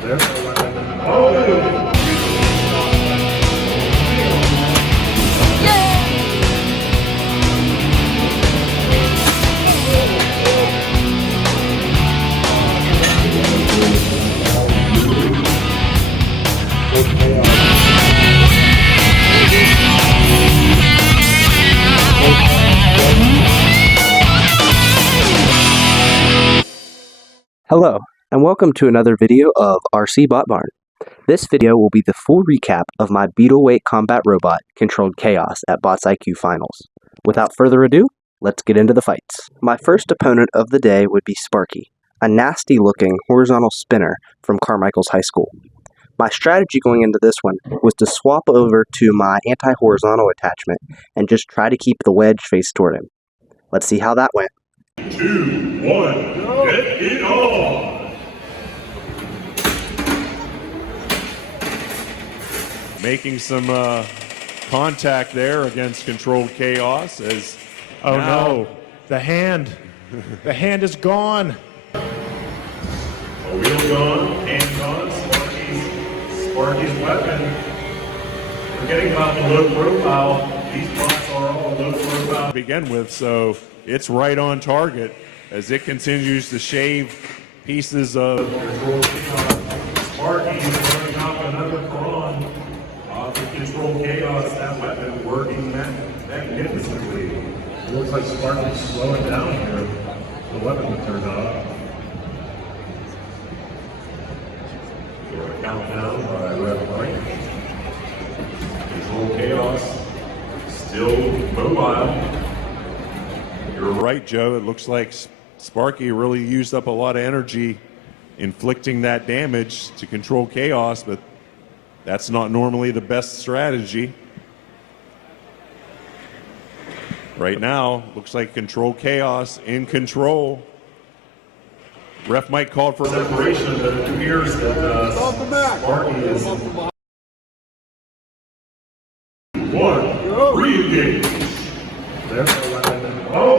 There's the weapon. Oh! Hello, and welcome to another video of RC Bot Barn. This video will be the full recap of my beetleweight combat robot controlled chaos at Bots IQ Finals. Without further ado, let's get into the fights. My first opponent of the day would be Sparky, a nasty looking horizontal spinner from Carmichael's High School. My strategy going into this one was to swap over to my anti-horizontal attachment and just try to keep the wedge face toward him. Let's see how that went. 2, 1, get it on! Making some contact there against controlled chaos as oh no, the hand is gone. A wheel gone, hand gone, Sparky's weapon. Forgetting about the low profile, these bots are all low profile to begin with, so it's right on target as it continues to shave pieces of controlled chaos. Sparky's running off another prawn off of controlled chaos, that weapon working magnificently. It looks like Sparky's slowing down here. The weapon turned off. Countdown by Red Light. Control chaos. Still mobile. You're right, Joe. It looks like Sparky really used up a lot of energy inflicting that damage to control chaos, but that's not normally the best strategy. Right now, looks like control chaos in control. Ref might call for separation, but it appears that Sparky is one. Re-engage. There's the weapon. Oh,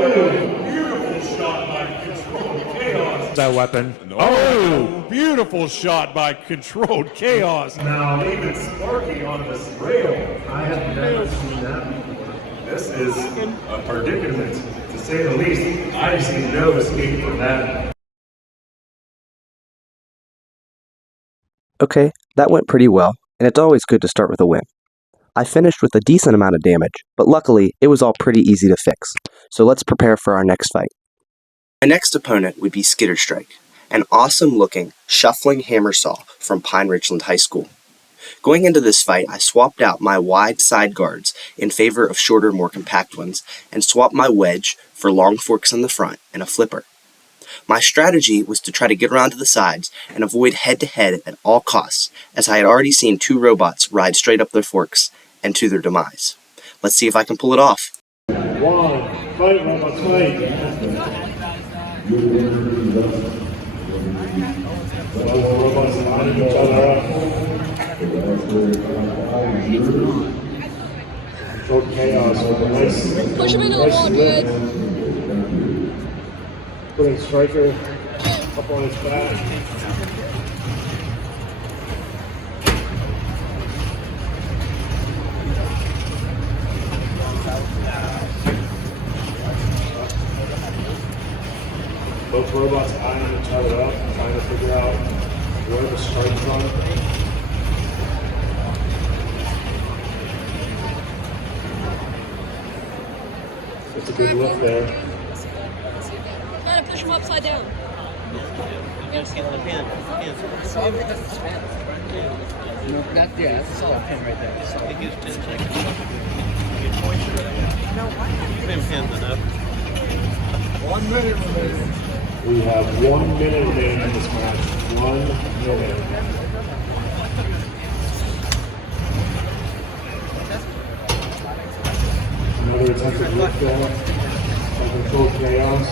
beautiful shot by controlled chaos. That weapon. Oh, beautiful shot by controlled chaos. Now, even Sparky on this rail, I have never seen that before. This is a predicament, to say the least. I see no escape from that. Okay, that went pretty well, and it's always good to start with a win. I finished with a decent amount of damage, but luckily it was all pretty easy to fix, so let's prepare for our next fight. My next opponent would be Skitter Strike, an awesome looking, shuffling hammer saw from Pine Richland High School. Going into this fight, I swapped out my wide side guards in favor of shorter, more compact ones, and swapped my wedge for long forks on the front and a flipper. My strategy was to try to get around to the sides and avoid head-to-head at all costs, as I had already seen two robots ride straight up their forks and to their demise. Let's see if I can pull it off. One, fight, robots, fight. Robots lining each other up. Controlled chaos with a nice. Push him into the wall, good. Putting Striker up on his back. Both robots eyeing each other up, trying to figure out where the strike's on. It's a good look there. Gotta push him upside down. Just get the pin. No, that's a solid pin right there. So it gives 10 seconds. You've been pinned enough. 1 minute remaining. We have 1 minute remaining in this match. 1 minute. Another attempted look there. Some controlled chaos.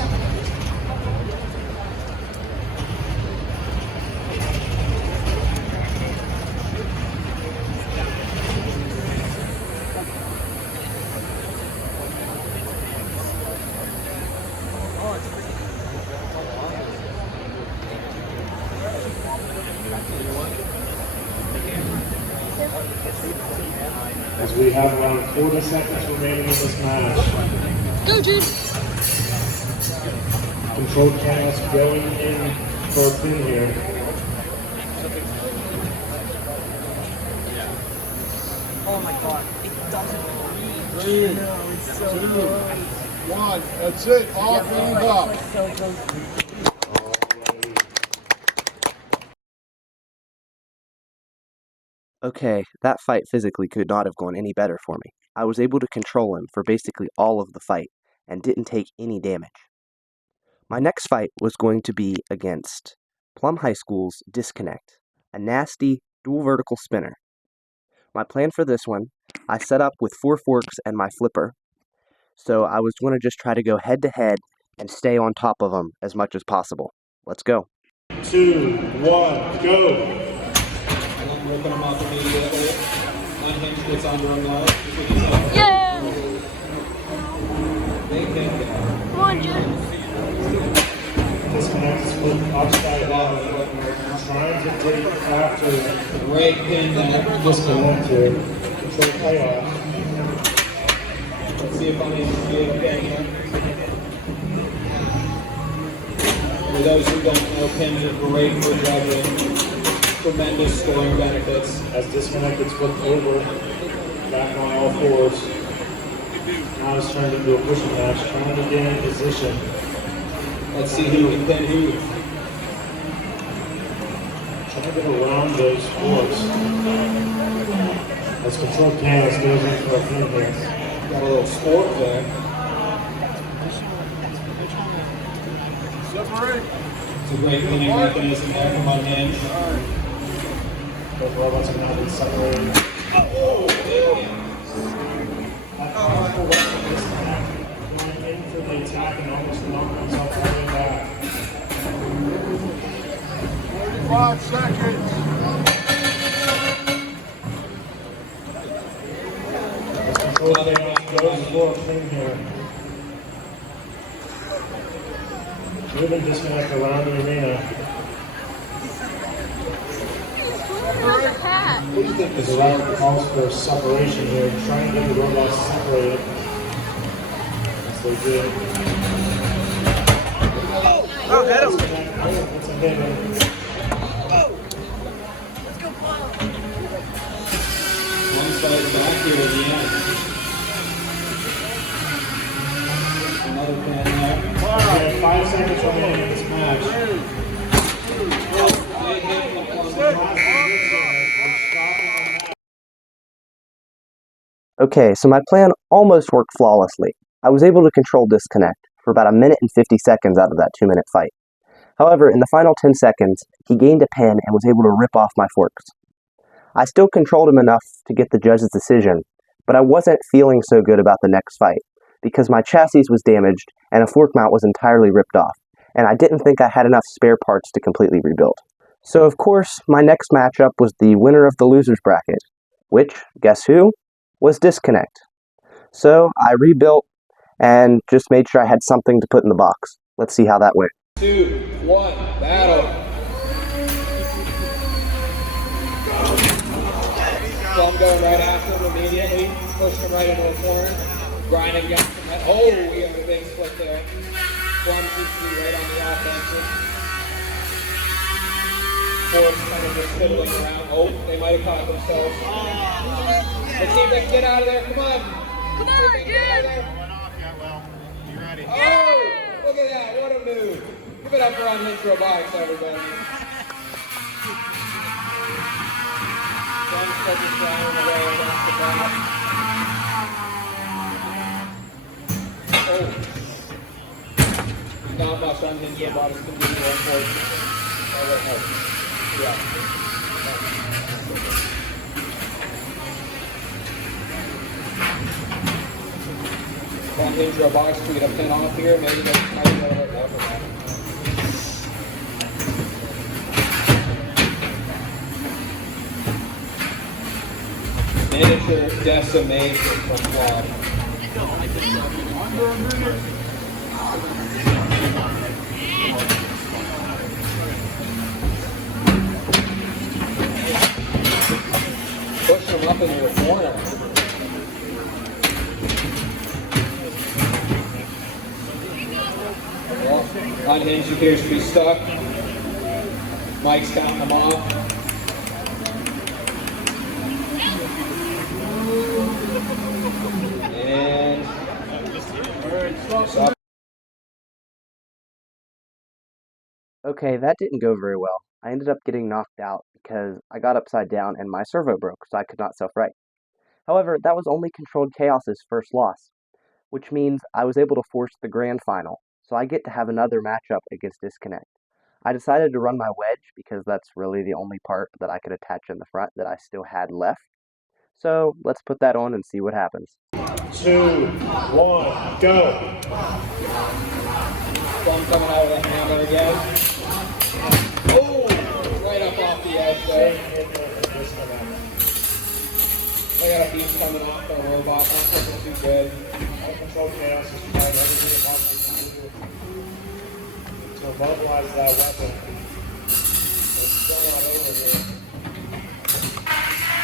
As we have around 40 seconds remaining in this match. Go, Jude. Controlled chaos going in for a pin here. Oh my god, it doesn't Three, two, one. That's it. All cleaned up. so close. Okay, that fight physically could not have gone any better for me. I was able to control him for basically all of the fight and didn't take any damage. My next fight was going to be against Plum High School's Disconnect, a nasty dual vertical spinner. My plan for this one, I set up with 4 forks and my flipper, so I was going to just try to go head to head and stay on top of him as much as possible. Let's go. 2, 1, go! Ripping him up immediately. Unhinged gets under him low. Yeah. Big hit there. Come on, Jude. Disconnect split upside down. Trying to take after Great pin there. disconnect here. Control chaos. Let's see if I'm able to get it again. For those who don't know, pins are great for juggling. Tremendous scoring benefits. As disconnect gets flipped over. Back on all fours. Now it's trying to do a pushing match. Trying to get in position. Let's see who can pin who. Trying to get around those fours. As control chaos goes in for a pin here. Got a little sport there. It's a great pinning mechanism there from Unhinged. Both robots are now being separated. Going in for the attack and almost knocked himself all the way back. 5 seconds. Control chaos goes for a pin here. Moving disconnect around the arena. What do you think As this the round calls for separation here, trying to get the robots separated. As they do. Oh, hit him! It's a hit. One side back here at the end. Another pin there. We have 5 seconds remaining in this match. Big hit from the corner. Okay, so my plan almost worked flawlessly. I was able to control disconnect for about 1 minute and 50 seconds out of that 2-minute fight. However, in the final 10 seconds, he gained a pin and was able to rip off my forks. I still controlled him enough to get the judge's decision, but I wasn't feeling so good about the next fight because my chassis was damaged and a fork mount was entirely ripped off, and I didn't think I had enough spare parts to completely rebuild. So of course, my next matchup was the winner of the loser's bracket, which, guess who? Was Disconnect. So I rebuilt and just made sure I had something to put in the box. Let's see how that went. 2, 1, battle. Plum going right after him immediately, pushing him right into the corner, grinding against him. Oh, we have a big split there. Plum seems to be right on the offensive. Force kind of just fiddling around. Oh, they might have caught themselves. Let's see if they can get out of there. Come on. Come on, Get out of Jude. there. Oh, look at that. What a move. Give it up for Unhinged Robotics, everybody. Plum's taking flying away against the back. Oh. Not much Unhinged Robotics can do, unfortunately. Oh, wait, no. Yeah. Unhinged Robotics can get a pin off here. Maybe they can carry that over. Never mind. Miniature decimation from Plum. Under a minute. up into the corner. Well, unhinged appears to be stuck. Mike's counting them off. And stop. Okay, that didn't go very well. I ended up getting knocked out because I got upside down and my servo broke, so I could not self-right. However, that was only Controlled Chaos's first loss, which means I was able to force the grand final, so I get to have another matchup against Disconnect. I decided to run my wedge because that's really the only part that I could attach in the front that I still had left. So let's put that on and see what happens. 2, 1, go. Plum coming out with a hammer again. Oh, right up off the edge there. I got a beam coming off the robot, not looking too good. Uncontrolled chaos is trying everything possible to immobilize that weapon. It's still not over here.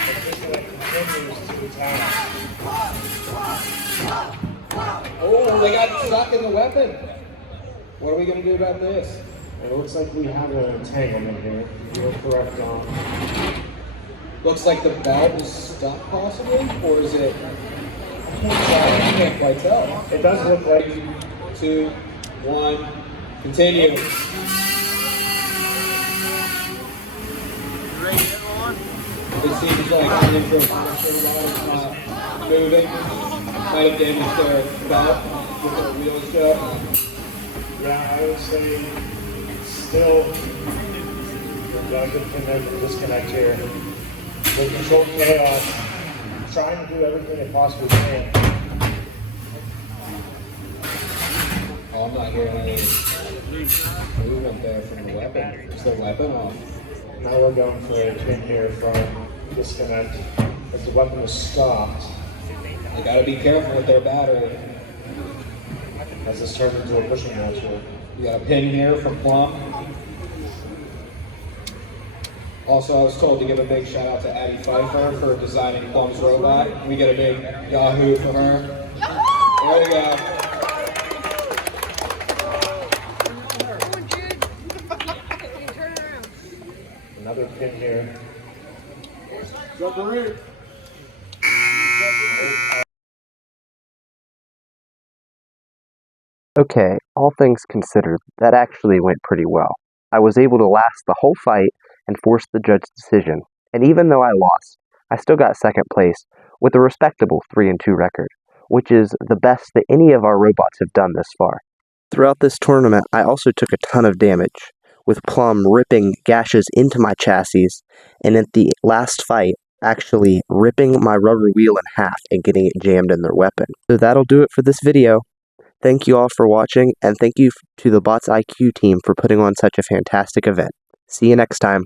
But Disconnect continues to attack. Oh, they got stuck in the weapon. What are we going to do about this? It looks like we have an entanglement here. You're correct, Don. Looks like the belt is stuck possibly, or is it? I can't quite tell. It does look like 2, 1, continue. It seems like the intro is not moving. Might have damaged their belt with their wheels shut. yeah, I would say still a good thing to disconnect here. With Controlled Chaos, trying to do everything it possibly can. Oh, I'm not hearing any movement there from the weapon. Is the weapon off? Now we're going for a pin here from Disconnect as the weapon is stopped. They gotta be careful with their battery. As this turns into a pushing match here. We got a pin here from Plum. Also, I was told to give a big shout out to Addie Pfeiffer for designing Plum's robot. We get a big Yahoo for her. There we go. Turn around. Another pin here. Okay, all things considered, that actually went pretty well. I was able to last the whole fight and force the judge's decision, and even though I lost, I still got second place with a respectable 3-2 record, which is the best that any of our robots have done this far. Throughout this tournament, I also took a ton of damage, with Plum ripping gashes into my chassis, and at the last fight, actually ripping my rubber wheel in half and getting it jammed in their weapon. So that'll do it for this video. Thank you all for watching, and thank you to the Bots IQ team for putting on such a fantastic event. See you next time.